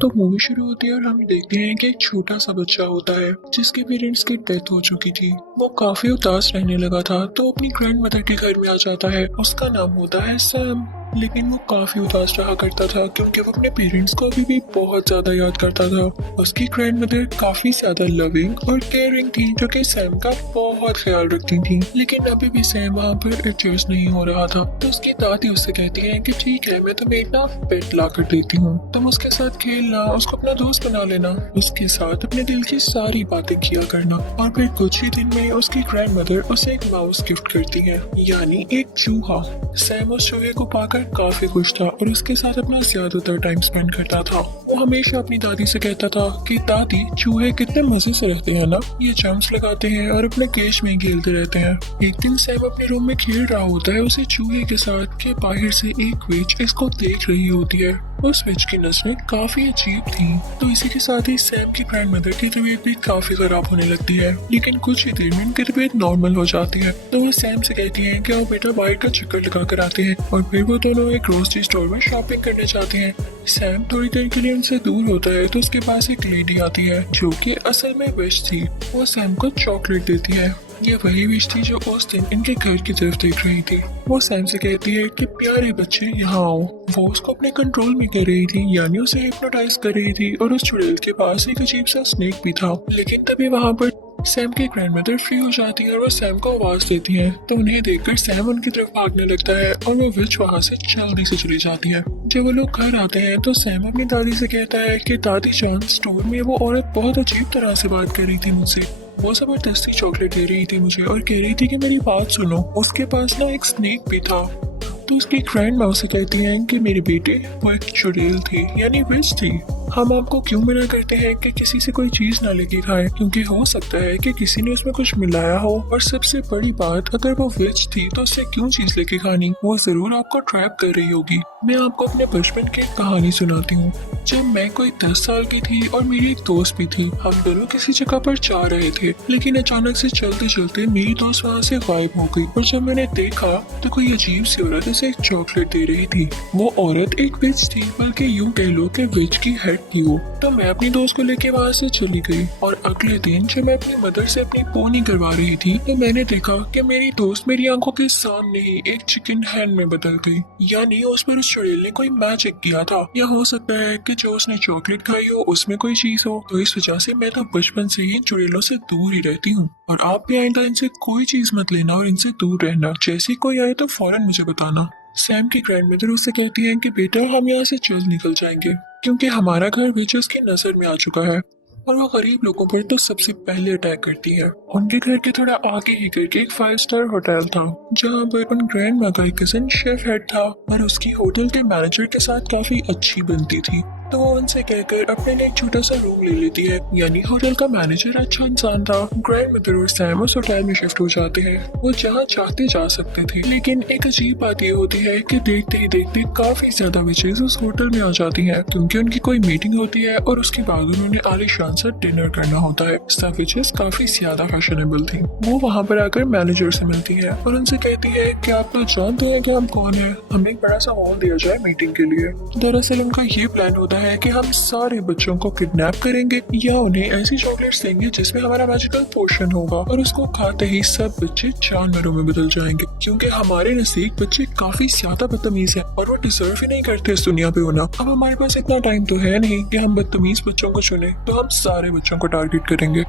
तो मूवी शुरू होती है और हम देखते हैं कि एक छोटा सा बच्चा होता है जिसके पेरेंट्स की डेथ हो चुकी थी। वो काफी उदास रहने लगा था तो अपनी ग्रैंड मदर के घर में आ जाता है। उसका नाम होता है सैम। लेकिन वो काफी उदास रहा करता था क्योंकि वो अपने पेरेंट्स को अभी भी बहुत ज्यादा याद करता था। उसकी ग्रैंड मदर काफी ज्यादा लविंग और केयरिंग थी जो कि सैम का बहुत ख्याल रखती थी। लेकिन अभी भी सैम वहाँ पर एडजस्ट नहीं हो रहा था तो उसकी दादी उससे कहती है कि ठीक है, मैं तुम्हें एक ना पेट ला कर देती हूँ, तुम उसके साथ खेलना, उसको अपना दोस्त बना लेना, उसके साथ अपने दिल की सारी बातें किया करना। और फिर कुछ ही दिन में उसकी ग्रैंड मदर उसे एक माउस गिफ्ट करती है, यानी एक चूहा। सैम उस चूहे को पाकर काफी खुश था और उसके साथ अपना ज्यादातर टाइम स्पेंड करता था। वो हमेशा अपनी दादी से कहता था कि दादी, चूहे कितने मजे से रहते हैं ना, ये जंप्स लगाते हैं और अपने केज में खेलते रहते हैं। एक दिन सैम अपने रूम में खेल रहा होता है उसे चूहे के साथ के बाहर से एक विच इसको देख रही होती है। उस विच की नस्लें काफी अजीब थी तो इसी के साथ ही सैम की ग्रैंड मदर की तबीयत भी काफी खराब होने लगती है। लेकिन कुछ ही देर में उनकी तबीयत नॉर्मल हो जाती है तो वो सैम से कहती है कि आओ बेटा बाहर का चक्कर लगा कर आते हैं। और फिर वो दोनों एक ग्रोसरी स्टोर में शॉपिंग करने जाते हैं। सैम थोड़ी देर के लिए उनसे दूर होता है तो उसके पास एक लेडी आती है जो कि असल में विश थी। वो सैम को चॉकलेट देती है। ये वही विश थी जो उस दिन इनके घर की तरफ देख रही थी। वो सैम से कहती है कि प्यारे बच्चे यहाँ आओ। वो उसको अपने कंट्रोल में कर रही थी, यानी उसे हिप्नोटाइज कर रही थी। और उस चुड़ैल के पास एक अजीब सा स्नेक भी था। लेकिन तभी वहाँ पर सैम की ग्रैंड मदर फ्री हो जाती है और वो सैम को आवाज देती है तो उन्हें देखकर सैम उनकी तरफ भागने लगता है और वो विच वहाँ से जल्दी से चली जाती है। जब वो लोग घर आते हैं तो सैम अपनी दादी से कहता है कि दादी जान, स्टोर में वो औरत बहुत अजीब तरह से बात कर रही थी मुझसे। वो जबरदस्ती चॉकलेट दे रही थी मुझे और कह रही थी कि मेरी बात सुनो। उसके पास ना एक स्नेक भी था। तो उसकी ग्रैंड माँ से कहती हैं कि मेरे बेटे, वो एक चुड़ैल थी, यानी विच थी। हम आपको क्यों मना करते हैं कि किसी से कोई चीज ना लेके खाएं, क्योंकि हो सकता है कि किसी ने उसमें कुछ मिलाया हो। और सबसे बड़ी बात, अगर वो विच थी तो उससे क्यों चीज लेके खानी, वो जरूर आपको ट्रैप कर रही होगी। मैं आपको अपने बचपन की एक कहानी सुनाती हूँ। जब मैं कोई 10 साल की थी और मेरी एक दोस्त भी थी, हम दोनों किसी जगह पर जा रहे थे। लेकिन अचानक से चलते चलते मेरी दोस्त वहाँ से गायब हो गई। और जब मैंने देखा तो कोई अजीब सी औरत उसे एक चॉकलेट दे रही थी। वो औरत एक विच थी, बल्कि यूं कह लो कि विच की हेड थी वो। तो मैं अपनी दोस्त को लेके वहाँ से चली गई। और अगले दिन जब मैं अपनी मदर से अपनी पोनी करवा रही थी तो मैंने देखा कि मेरी दोस्त मेरी आंखों के सामने ही एक चिकन हैंड में बदल गई। यानी उस पर उस चुड़ैल ने कोई मैजिक किया था। या हो सकता है कि जो उसने चॉकलेट खाई हो उसमें कोई चीज हो। तो इस वजह से मैं तो बचपन से ही चुड़ैलों से दूर ही रहती हूँ। और आप भी आइंदा इनसे कोई चीज मत लेना और इनसे दूर रहना। जैसे कोई आए तो फौरन मुझे बताना। सैम की ग्रैंड मदर उससे कहती है कि बेटा, हम यहाँ से जल्द निकल जाएंगे क्योंकि हमारा घर विचेस की नजर में आ चुका है। और वो गरीब लोगों पर तो सबसे पहले अटैक करती है। उनके घर के थोड़ा आगे ही करके एक 5 स्टार होटल था जहाँ पर उन ग्रैंड माँ का एक कजिन शेफ हेड था और उसकी होटल के मैनेजर के साथ काफी अच्छी बनती थी। तो वो उनसे कहकर अपने लिए एक छोटा सा रूम ले लेती है, यानी होटल का मैनेजर अच्छा इंसान था। ग्रैंड मदर और सैम उस होटल में शिफ्ट हो जाते हैं। वो जहाँ चाहते जा सकते थे। लेकिन एक अजीब बात ये होती है कि देखते ही देखते काफी ज्यादा विचेस उस होटल में आ जाती हैं क्योंकि उनकी कोई मीटिंग होती है और उसके बाद उन्होंने आलीशान सा डिनर करना होता है। सब विचेस काफी ज्यादा फैशनेबल थी। वो वहाँ पर आकर मैनेजर से मिलती है और उनसे कहती है कि आप तो जानते हैं कि हम कौन है, हमें एक बड़ा सा हॉल दिया जाए मीटिंग के लिए। दरअसल उनका ये प्लान होता है कि हम सारे बच्चों को किडनैप करेंगे या उन्हें ऐसी चॉकलेट्स देंगे जिसमें हमारा मैजिकल पोशन होगा और उसको खाते ही सब बच्चे जानवरों में बदल जाएंगे। क्योंकि हमारे नजदीक बच्चे काफी ज्यादा बदतमीज हैं और वो डिजर्व ही नहीं करते इस दुनिया पे होना। अब हमारे पास इतना टाइम तो है नहीं कि हम बदतमीज बच्चों को चुने, तो हम सारे बच्चों को टारगेट करेंगे।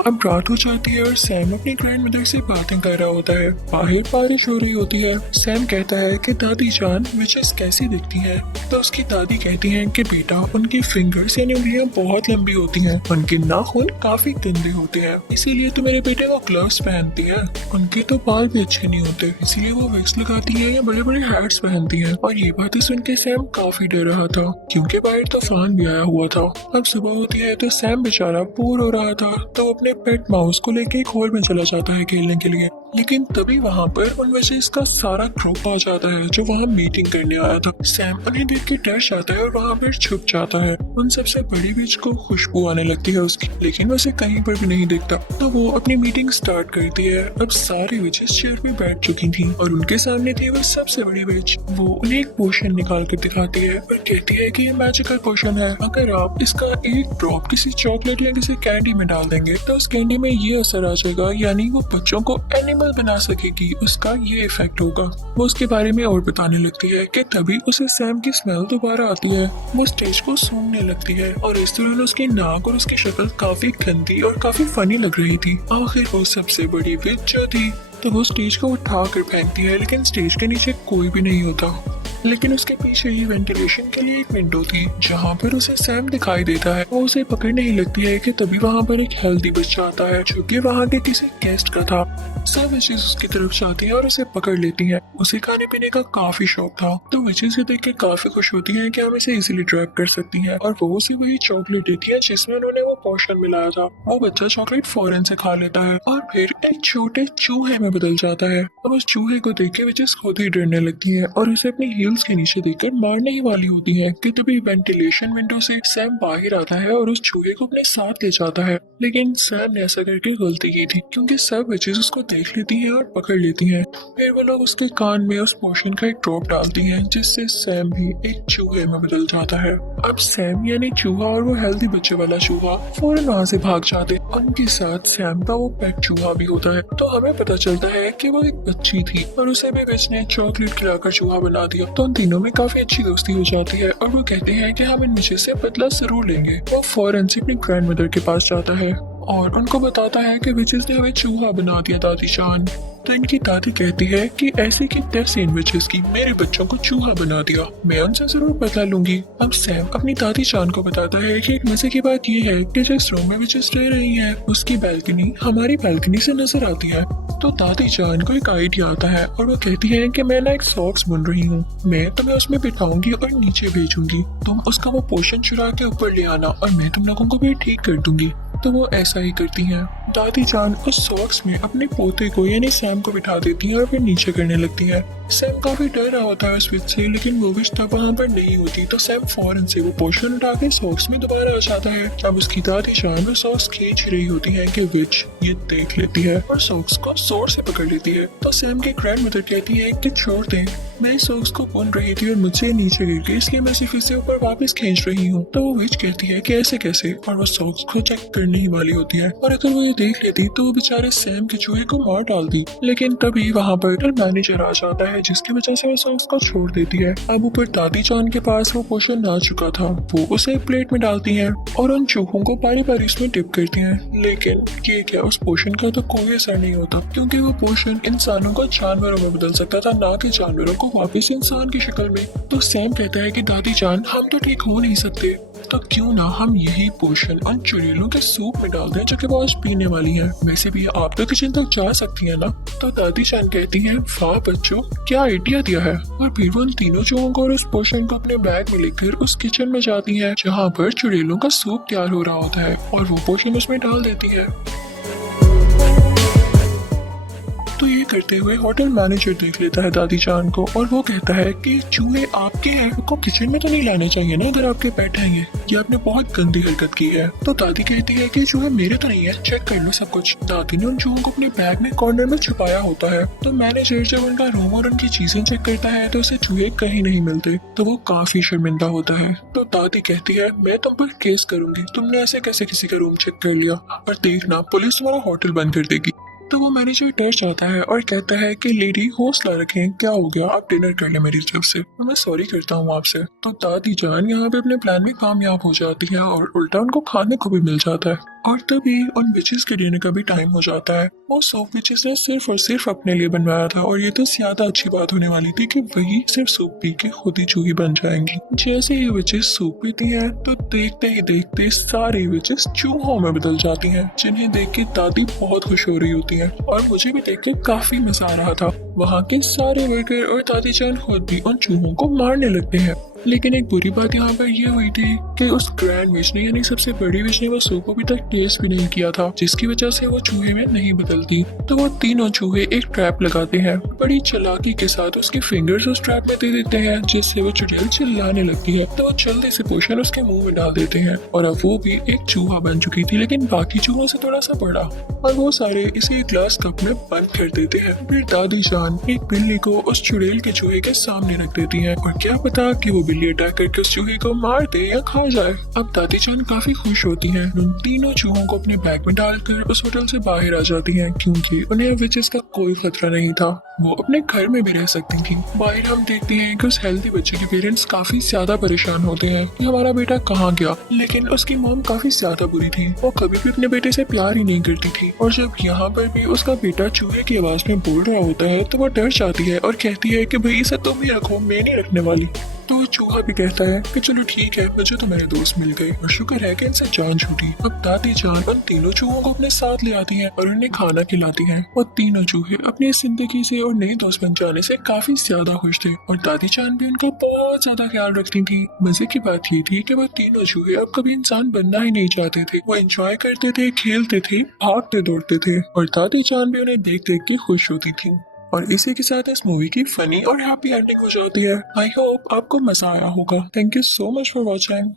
अब रात हो जाती है और सैम अपनी ग्रैंड मदर से बातें कर रहा होता है। बाहर बारिश हो रही होती है। सैम कहता है कि दादी जान, विचेस कैसी दिखती हैं? तो उसकी दादी कहती हैं कि बेटा, उनकी फिंगर्स यानी उंगलियां बहुत लंबी होती हैं, उनके नाखून काफी गंदे होते हैं, इसीलिए तो मेरे बेटे वो ग्लव्स पहनती है। उनके तो बाल भी अच्छे नहीं होते, इसीलिए वो विक्स लगाती है या बड़े बड़े हैट्स पहनती है। और ये बातें सुन के सैम काफी डर रहा था क्योंकि बाहर तूफान भी आया हुआ था। अब सुबह होती है तो सैम बेचारा बोर हो रहा था तो अपने पेट माउस को लेके एक हॉल में चला जाता है खेलने के लिए। लेकिन तभी वहाँ पर उन विचेस का सारा ग्रुप आ जाता है जो वहाँ मीटिंग करने आया था। सैम उन्हें देख के डर जाता है और वहाँ पर छुप जाता है। उन सबसे बड़ी विच को खुशबू आने लगती है उसकी, लेकिन उसे कहीं पर भी नहीं दिखता। तो वो अपनी मीटिंग स्टार्ट करती है। अब सारी विचेस चेयर पे बैठ चुकी थी और उनके सामने थी वो सबसे बड़ी विच। वो उन्हें एक पोशन निकाल कर दिखाती है और कहती है कि ये मैजिकल पोशन है। अगर आप इसका एक ड्रॉप किसी चॉकलेट या किसी कैंडी में डाल देंगे तो उस कैंडी में ये असर आ जाएगा, यानी वो बच्चों को एनिमल बना सकेगी, उसका ये इफेक्ट होगा। वो उसके बारे में और बताने लगती है कि तभी उसे सैम की स्मेल दोबारा आती है। वो स्टेज को सूंघने लगती है और इस दौरान उसकी नाक और उसकी शक्ल काफी गंदी और काफी फनी लग रही थी। आखिर वो सबसे बड़ी विच जो थी तो वो स्टेज को उठा कर फेंकती है, लेकिन स्टेज के नीचे कोई भी नहीं होता। लेकिन उसके पीछे ही वेंटिलेशन के लिए एक विंडो थी जहाँ पर उसे सैम दिखाई देता है। वो उसे पकड़ने ही लगती है कि तभी वहाँ पर एक हेल्दी बच्चा आता है जो कि वहाँ के किसी गेस्ट का था। सब विचेस उसकी तरफ जाती हैं और उसे पकड़ लेती हैं। उसे खाने पीने का काफी शौक था, तो विचेस से देख के काफी खुश होती हैं कि हम इसे इजीली ट्रैप कर सकती हैं और वो उसे वही चॉकलेट देती है जिसमें उन्होंने वो पोर्शन मिलाया था। वो बच्चा चॉकलेट फौरन से खा लेता है और फिर एक छोटे चूहे में बदल जाता है। अब उस चूहे को देख के विचेस खुद ही डरने लगती है और उसे अपनी हील्स के नीचे देखकर मारने ही वाली होती है कि तभी वेंटिलेशन विंडो से सैम बाहर आता है और उस चूहे को अपने साथ ले जाता है। लेकिन सैम ने ऐसा करके गलती की थी क्योंकि सब विचेस उसको देख लेती हैं और पकड़ लेती हैं। फिर वो लोग उसके कान में उस पोशन का एक ड्रॉप डालती हैं जिससे सैम भी एक चूहे में बदल जाता है। अब सैम यानी चूहा और वो हेल्दी बच्चे वाला चूहा फौरन वहाँ से भाग जाते। उनके साथ सैम का वो पेट चूहा भी होता है। तो हमें पता चलता है कि वो एक बच्ची थी और उसे भी विच ने चॉकलेट खिलाकर चूहा बना दिया। तो उन तीनों में काफी अच्छी दोस्ती हो जाती है और वो कहते हैं कि हम इन विचें से बदला जरूर लेंगे। वो फौरन से अपनी ग्रैंड मदर के पास जाता है और उनको बताता है कि विचेस ने हमें चूहा बना दिया दादी जान। तो इनकी दादी कहती है कि ऐसे की 10 सैंडविचेस की मेरे बच्चों को चूहा बना दिया, मैं उनसे जरूर बदला लूंगी। अब सैम अपनी दादी जान को बताता है कि एक मजे की बात ये है कि जिस रूम में विचेस रह रही है उसकी बैल्कनी हमारी बैल्कनी से नजर आती है। तो दादी जान को एक आइडिया आता है और वो कहती है कि मैं ना एक सॉक्स बुन रही हूँ, मैं तुम्हें उसमें बिठाऊंगी और नीचे भेजूंगी, तुम उसका वो पोर्शन चुरा के ऊपर ले आना और मैं तुम लोगों को भी ठीक कर दूंगी। तो वो ऐसा ही करती हैं। दादी जान उस सॉक्स में अपने पोते को यानी सैम को बिठा देती हैं और फिर नीचे करने लगती हैं। सैम काफी डर रहा होता है उस विच से, लेकिन वो विच तब वहाँ पर नहीं होती। तो सैम फौरन से वो पोर्शन उठा के सॉक्स में दोबारा आ जाता है। अब उसकी दादी जान वो सॉक्स खींच रही होती है कि विच ये देख लेती है और सॉक्स को जोर से पकड़ लेती है। तो सैम की ग्रैंड मदर कहती है कि छोड़ दें, मैं इस सॉक्स को बुन रही थी और मुझसे नीचे गिर गई, इसलिए मैं सिर्फ इसे ऊपर वापस खींच रही हूँ। तो वो विच कहती है कि ऐसे कैसे, और वो सॉक्स को चेक करने ही वाली होती है। और अगर वो ये देख लेती तो वो बेचारे सैम के चूहे को मार डालती। लेकिन तभी वहाँ पर मैनेजर आ जाता है जिसकी वजह से वो सॉक्स को छोड़ देती है। अब ऊपर दादी जान के पास वो पोर्शन आ चुका था, वो उसे एक प्लेट में डालती है और उन चूहों को बारी बारी उसमें डिप करती हैं। लेकिन ये क्या, उस पोर्शन का तो कोई असर नहीं होता क्योंकि वो पोर्शन इंसानों को जानवरों में बदल सकता था, ना कि जानवरों को वापस इंसान की शक्ल में। तो सैम कहता है कि दादी जान हम तो ठीक हो नहीं सकते, तो क्यों ना हम यही पोर्शन उन चुड़ैलों के सूप में डाल दें जो कि वो आज पीने वाली है। वैसे भी आप तो किचन तक जा सकती हैं ना। तो दादी जान कहती हैं वाह बच्चों क्या आइडिया दिया है, और फिर वो उन तीनों चूहों को और उस पोर्शन को अपने बैग में लेकर उस किचन में जाती है जहाँ पर चुड़ैलों का सूप तैयार हो रहा होता है और वो पोर्शन उसमें डाल देती है। तो ये करते हुए होटल मैनेजर देख लेता है दादी जान को और वो कहता है कि चूहे आपके हैं, आपको किचन में तो नहीं लाने चाहिए ना अगर आपके पेट हैं ये आपने बहुत गंदी हरकत की है। तो दादी कहती है कि चूहे मेरे तो नहीं है, चेक कर लो सब कुछ। दादी ने उन चूहों को अपने बैग में कॉर्नर में छुपाया होता है। तो मैनेजर जब उनका रूम और उनकी चीजें चेक करता है तो उसे चूहे कहीं नहीं मिलते, तो वो काफी शर्मिंदा होता है। तो दादी कहती है मैं तुम पर केस करूंगी, तुमने ऐसे कैसे किसी का रूम चेक कर लिया, और देखना पुलिस तुम्हारा होटल बंद कर देगी। तो वो मैनेजर डर जाता है और कहता है कि लेडी हौसला रखें, क्या हो गया, आप डिनर कर ले मेरी तरफ से, मैं सॉरी करता हूँ आपसे। तो दादी जान यहाँ पे अपने प्लान में कामयाब हो जाती है और उल्टा उनको खाने को भी मिल जाता है। और तभी उन विचेस के डिनर का भी टाइम हो जाता है। वो सूप विचेस ने सिर्फ और सिर्फ अपने लिए बनवाया था और ये तो ज्यादा अच्छी बात होने वाली थी कि वही सिर्फ सूप पी के खुद ही चूही बन जाएंगी। जैसे ही विचेस सूप पीती हैं तो देखते ही देखते सारी विचेस चूहों में बदल जाती हैं, जिन्हें देख के दादी बहुत खुश हो रही होती है और मुझे भी देख के काफी मजा आ रहा था। वहाँ के सारे वर्कर और दादी जान खुद भी उन चूहों को मारने लगते हैं। लेकिन एक बुरी बात यहाँ पर यह हुई थी कि उस ग्रैंड विश ने यानी सबसे बड़ी विश ने वो सूप अभी तक टेस्ट भी नहीं किया था, जिसकी वजह से वो चूहे में नहीं बदलती। तो वो तीनों चूहे एक ट्रैप लगाते हैं। बड़ी चालाकी के साथ उसके फिंगर्स उस ट्रैप में दे देते हैं, जिससे वो चुड़ैल चिल्लाने लगती है। तो वो जल्दी से पोशन उसके मुंह में डाल देते हैं और अब वो भी एक चूहा बन चुकी थी, लेकिन बाकी चूहों से थोड़ा सा बड़ा। और वो सारे इसे एक ग्लास कप में बंद कर देते हैं। फिर दादी जान एक बिल्ली को उस चुड़ैल के चूहे के सामने रख देती है और क्या पता कि वो बिल्ली अटैक करके उस चूहे को मार दे या खा जाए। अब दादी जान काफी खुश होती हैं। उन तीनों चूहों को अपने बैग में डालकर उस होटल से बाहर आ जाती हैं, क्योंकि उन्हें विचेस का कोई खतरा नहीं था। वो अपने घर में भी रह सकती थी। बाहर हम देखते हैं कि उस हेल्दी बच्चे के पेरेंट्स काफी ज्यादा परेशान होते हैं कि हमारा बेटा कहाँ गया, लेकिन उसकी मॉम काफी ज्यादा बुरी थी। वो कभी भी अपने बेटे से प्यार ही नहीं करती थी और जब यहाँ पर भी उसका बेटा चूहे की आवाज में बोल रहा होता है तो वो डर जाती है और कहती है कि भाई इसे तुम ही रखो, मैं नहीं रखने वाली। तो वो चूहा भी कहता है कि चलो ठीक है, मुझे तो मेरे दोस्त मिल गए और शुक्र है कि इनसे जान छूटी। अब दादी जान उन तीनों चूहों को अपने साथ ले आती हैं और उन्हें खाना खिलाती हैं। और तीनों चूहे अपनी जिंदगी से और नए दोस्त बन जाने से काफी ज्यादा खुश थे और दादी जान भी उनका बहुत ज्यादा ख्याल रखती थी। मजे की बात ये थी कि वो तीनों चूहे अब कभी इंसान बनना ही नहीं चाहते थे। वो एंजॉय करते थे, खेलते थे, भागते दौड़ते थे और दादी जान भी उन्हें देख देख के खुश होती थी। और इसी के साथ इस मूवी की फनी और हैप्पी एंडिंग हो जाती है। आई होप आपको मजा आया होगा। Thank you so much for watching.